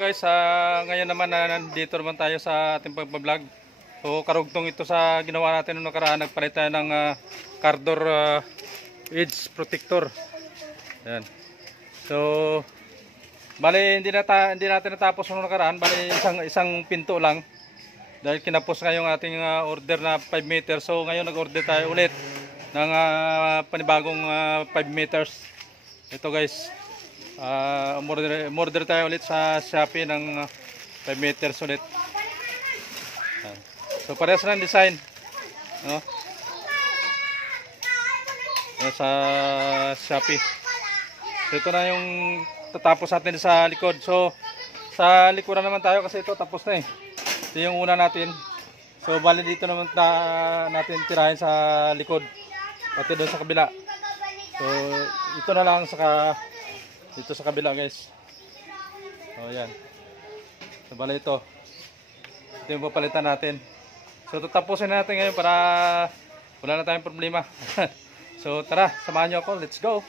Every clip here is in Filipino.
Guys, ngayon naman nandito naman tayo sa ating pagbablog. So karugtong ito sa ginawa natin noong nakaraan, nagpalit tayo ng Cardor Edge Protector. Ayan. So bali hindi natin natapos noong nakaraan, bali isang pinto lang. Dahil kinapos ngayong ating order na 5 meters. So ngayon nag-order tayo ulit ng panibagong 5 meters. Ito guys. Order tayo ulit sa Shopee ng 5 meters ulit. So parehas na ang design, no? Sa Shopee. So ito na yung tatapos natin sa likod. So sa likuran naman tayo kasi ito tapos na eh. Ito yung una natin. So bali dito naman natin tirahin sa likod. Pati doon sa kabila. So ito na lang dito sa kabila guys. So yan. So bali ito yung papalitan natin. So tatapusin natin ngayon para wala na tayong problema. So tara, samahan nyo ako. Let's go.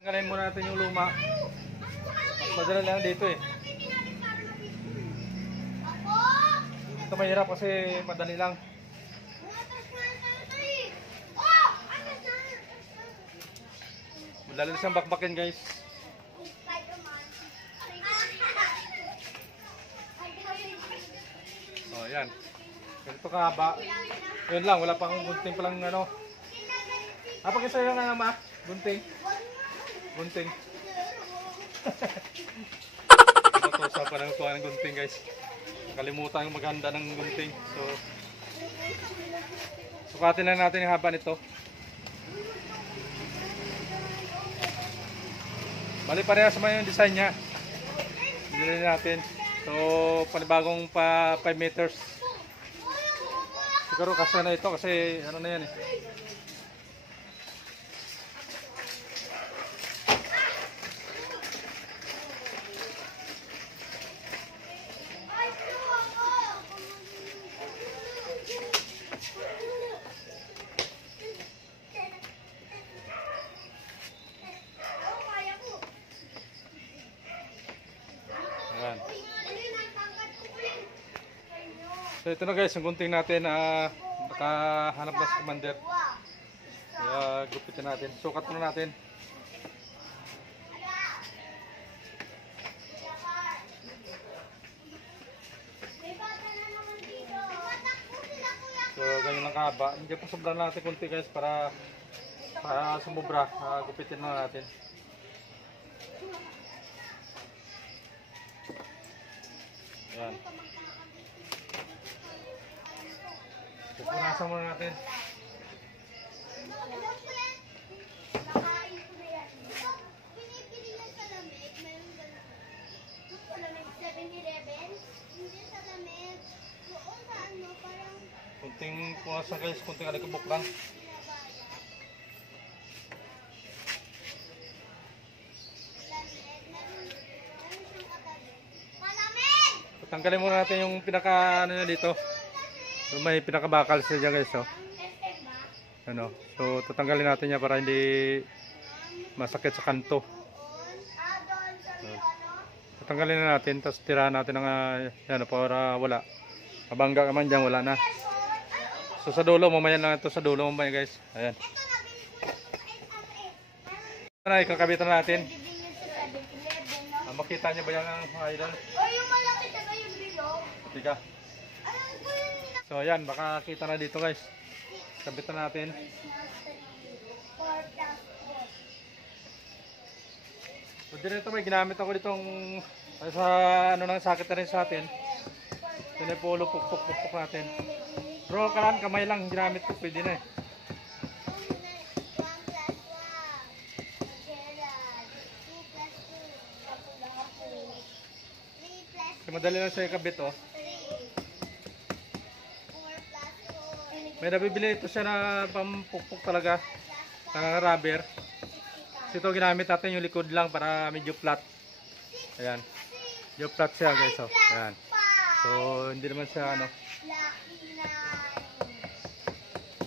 Tanggalin muna natin yung luma. Mas madala lang dito eh. Ito mahirap kasi madali lang. Madali siyang bakbakin guys. Oh yan. Ganito kahaba. Yun lang, wala pang gunting palang ano. Pakisaya nga ma, gunting. Gunting. Usapan ng kuha ng gunting guys. Nakalimutan yung maghanda ng gunting. So sukatin lang natin yung haba nito. Bali parehas naman yung design nya. Bilhin natin. So panibagong pa 5 meters. Siguro kasi na ito kasi ano na yan eh. So ito na guys, yung gunting natin, nakahanap na sa commander. Kaya gupitin natin, sukat muna natin. So ganyan lang kahaba, hindi pa sobrang natin kunti guys para sumubra, gupitin na natin. Yan. Pupunasan muna natin. Kunting punasan guys, kunting alikabok lang. Tanggalin muna natin yung pinaka ano dito. May pinakabakal siya guys, oh. Ano? So tatanggalin natin niya para hindi masakit sa kanto. So, tatanggalin na natin, tapos tirahan natin ng yan, para wala. Mabangga naman diyan, wala na. So sa dulo, mamaya lang ito sa dulo mamaya guys. Ayan. Na ikakabitan natin. Makita niyo ba yan ang idol? Yung malaki na yung bilog. Tika. So ayan, baka kita na dito guys. Kabitan natin. So dito may ginamit ako ditong sa ano nang sakit na rin sa atin. Tinepolo pukpuk natin. Pero kalaan kamay lang ginamit ko, pwede na eh. Madali lang siya ikabit, oh. May nabibili ito siya na pampukpok talaga. Ng rubber. So, ito ginamit natin yung likod lang para medyo flat. Ayan. Medyo flat siya guys. Oh. Ayan. So, hindi naman siya ano.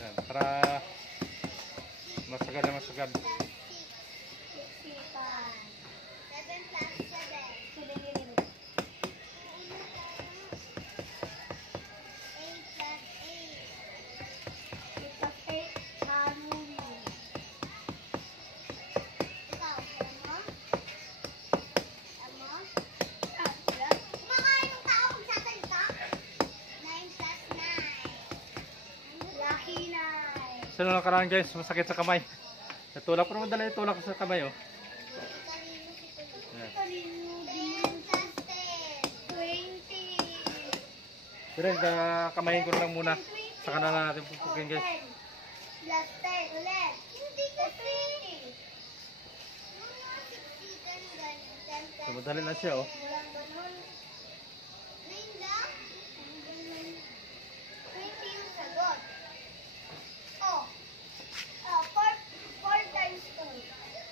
Ayan. Para masagad na masagad. So nung nakaraan guys, masakit sa kamay. Natulak ko naman dala itulak sa kamay oh. Pero kamayin ko na lang muna. Saka na lang natin pupukin guys. So madali na siya oh.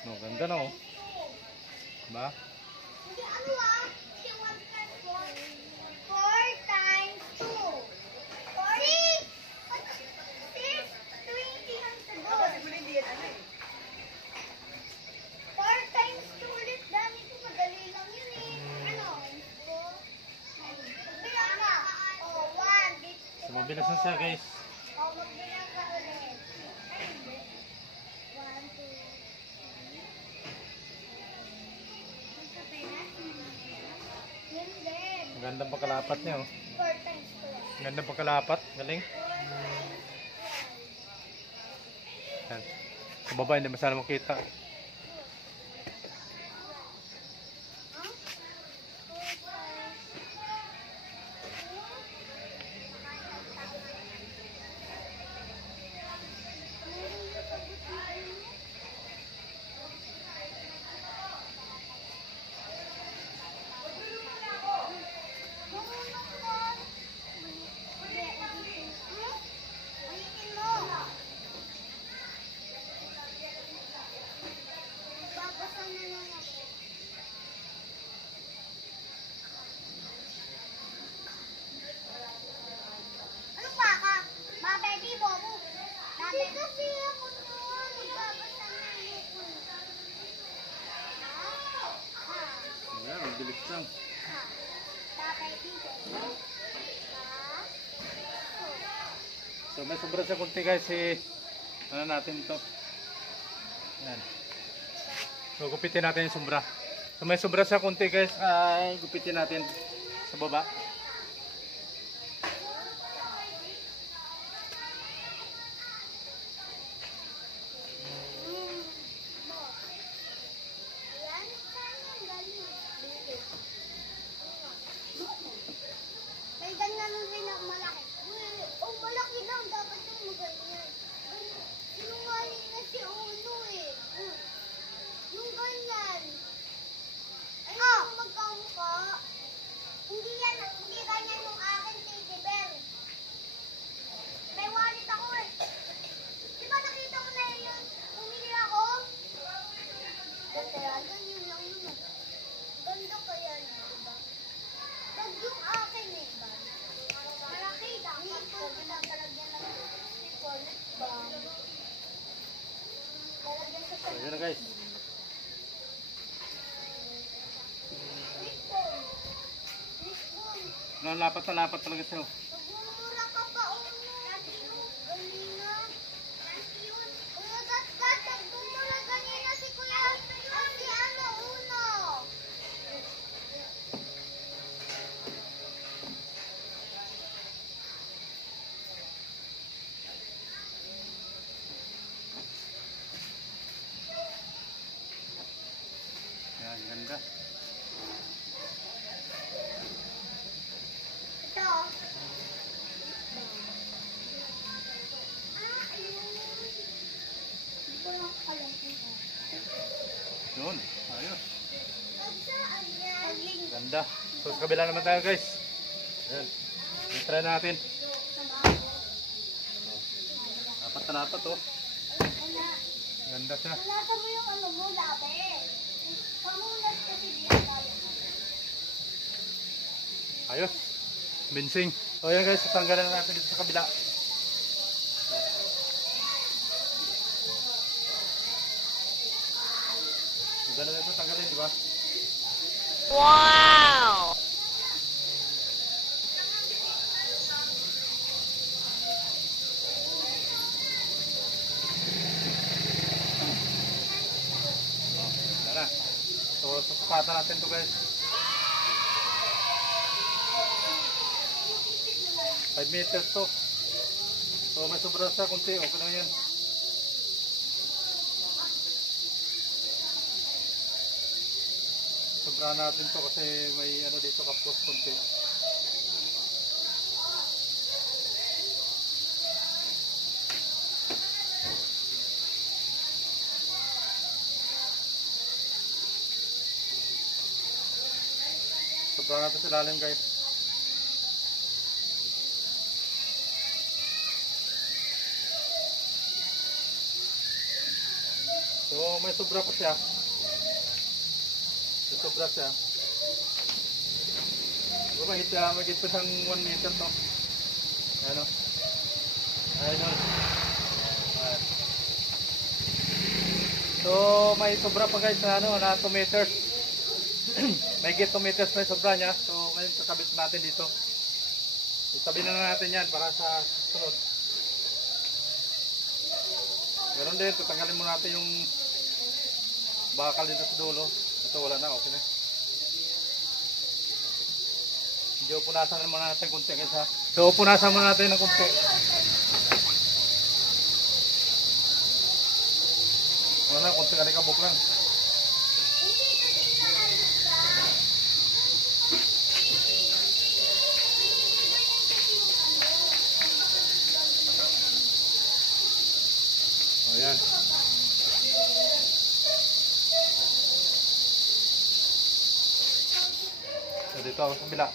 No, ganda na oh. Diba? Hindi ano ah. 4 times 2. 4 20 ang sagot. 4 times 2 ulit. Dami ko madali lang yun eh. Ano? Magbilang ka. Oh, 1. So mabilis na siya guys. Oh, magbilang ka ulit. 1, 2. Yun din. Ang ganda pagkalapat niya oh. 4 times 2. Ang ganda pagkalapat. Galing. Yan. Sa baba hindi masyado makita. Ayan, mabilis lang. So may sobra siya kunti guys. Ano natin ito. Ayan. So gupitin natin yung sobra. So may sobra siya kunti guys. Ay gupitin natin sa baba. May ganyan rin na malaki. Oh, malaki lang. Dapat yung maganyan. Sinungaling na si Uno eh. Yung ganyan. Ay, yung magkamukha. Hindi ganyan yung akin, Titi Bear. May wallet ako eh. Di ba nakita mo na yun? Umili ako? Ganda ganyan lang naman. Ganda kaya na, diba? Pag yung akin eh, ba? Malaki dapat ko talaga ng sipon ba? Talagyan sa So yun na guys. sipon. Sipon. Lapat na lapat talaga siya. Magmumura ka pa, Uno. Ganina. Kuya Gat-Gat, nagmumura ganina si Kuya. Si ano, Uno. Ayan, ganda. Ito. Ayun. Hindi ko lang alam ito. Yun. Ayos. Saan yan? Ganda. So sa kabila naman tayo guys. Ayan. I-try natin. Sa mga. Katanata to. Wala. Ganda siya. Nasa mo yung ano mo, labi. Pamunas kasi diyan tayo. Ayos. Binsing. So yan guys, tatanggalan na natin dito sa kabila. Ganda na ito, tanggalin, di ba? Wow! Tara. So, susukatan natin to guys. 5 meters to. So, may sobra sa kunti. Okay lang yan. Sobra natin to kasi may ano dito kapos kunti. Sobra natin sa lalim guys. So may sobra pa siya. May sobra siya. Mahigit pa siyang 1 meter to. Ayan o. Ayan o. Ayan. So may sobra pa guys na, ano, na 2 meters. May 2 meters na yung sobra niya. So ngayon kakabit natin dito. Itabi na natin yan para sa susunod. Ganon din, tutanggalin mo natin yung bakal dito sa dulo. Ito wala na, okay na. Hindi, punasan naman natin kunti kaysa. So punasan muna natin ng kunti. Wala, kunti ka rin kabuk lang. Ayan. So dito ako sa kabila.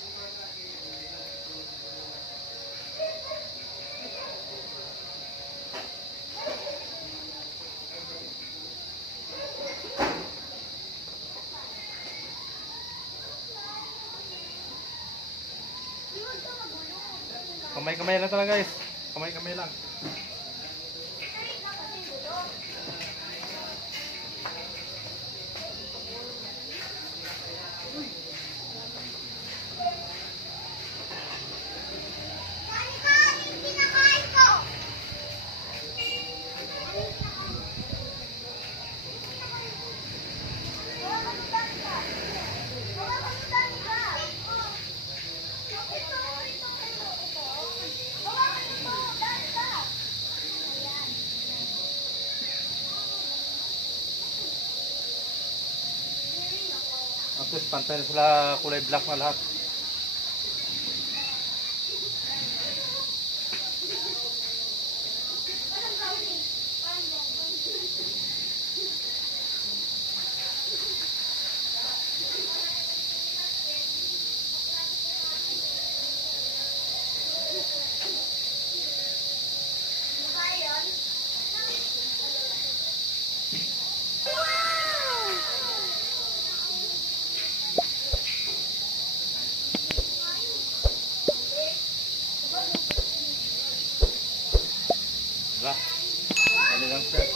Kamay-kamay lang talaga guys. Kamay-kamay lang. Tapos pantay na sila, kulay black na lahat. Diba? Ano lang sir?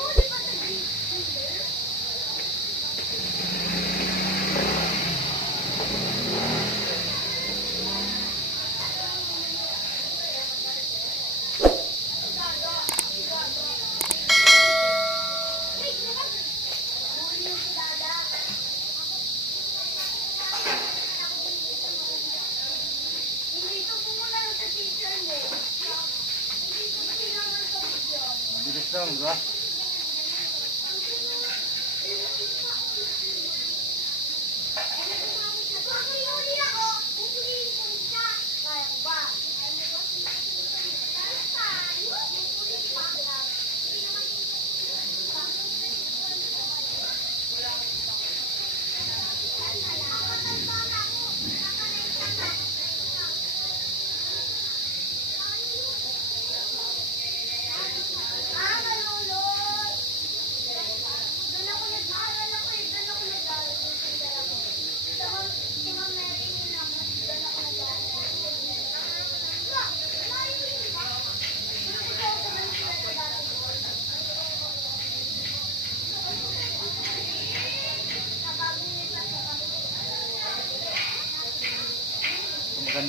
Bilis lang, diba?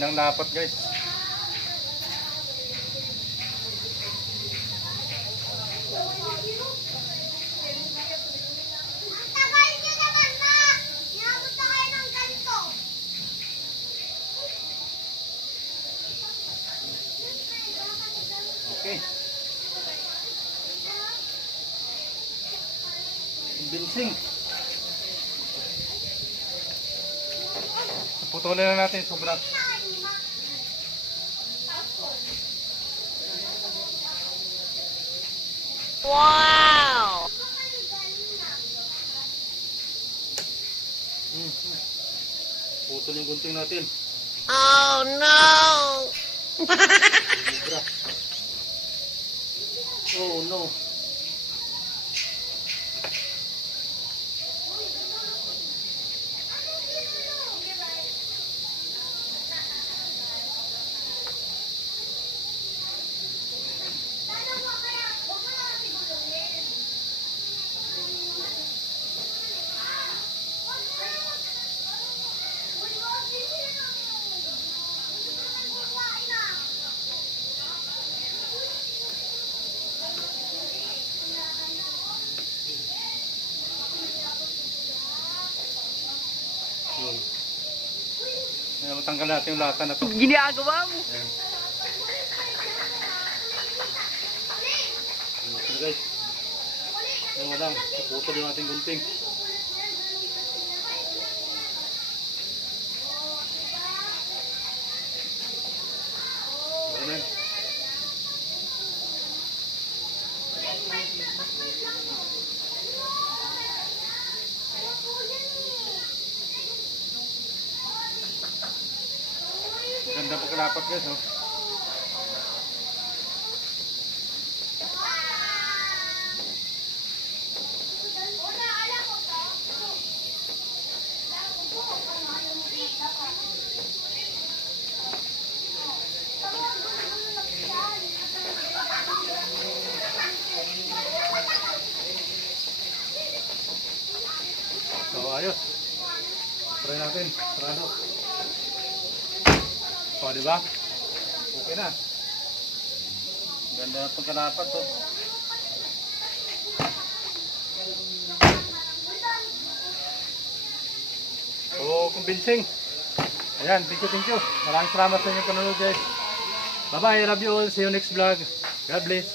Gandang lapat guys. Ang tagal niyo naman, ma! Inabot na kayo ng ganito. Okay. Binsing. Putulin na natin sobra. Wow! Putol yung gunting natin. Oh no! Sobra. Oh no. Yun. Ayan, matanggal natin yung lata na to. Ginagawa mo. Ayan. Ayan guys. Ayan mo lang. Putol yung ating gunting. Ayan. Ganda pagkalapat guys, oh. So, ayos. Try natin. Sarado. O, diba? Okay na. Ganda na pagkalapat to. So, convincing. Ayan, thank you. Maraming salamat sa inyong panonood guys. Bye bye, love you all. See you next vlog. God bless.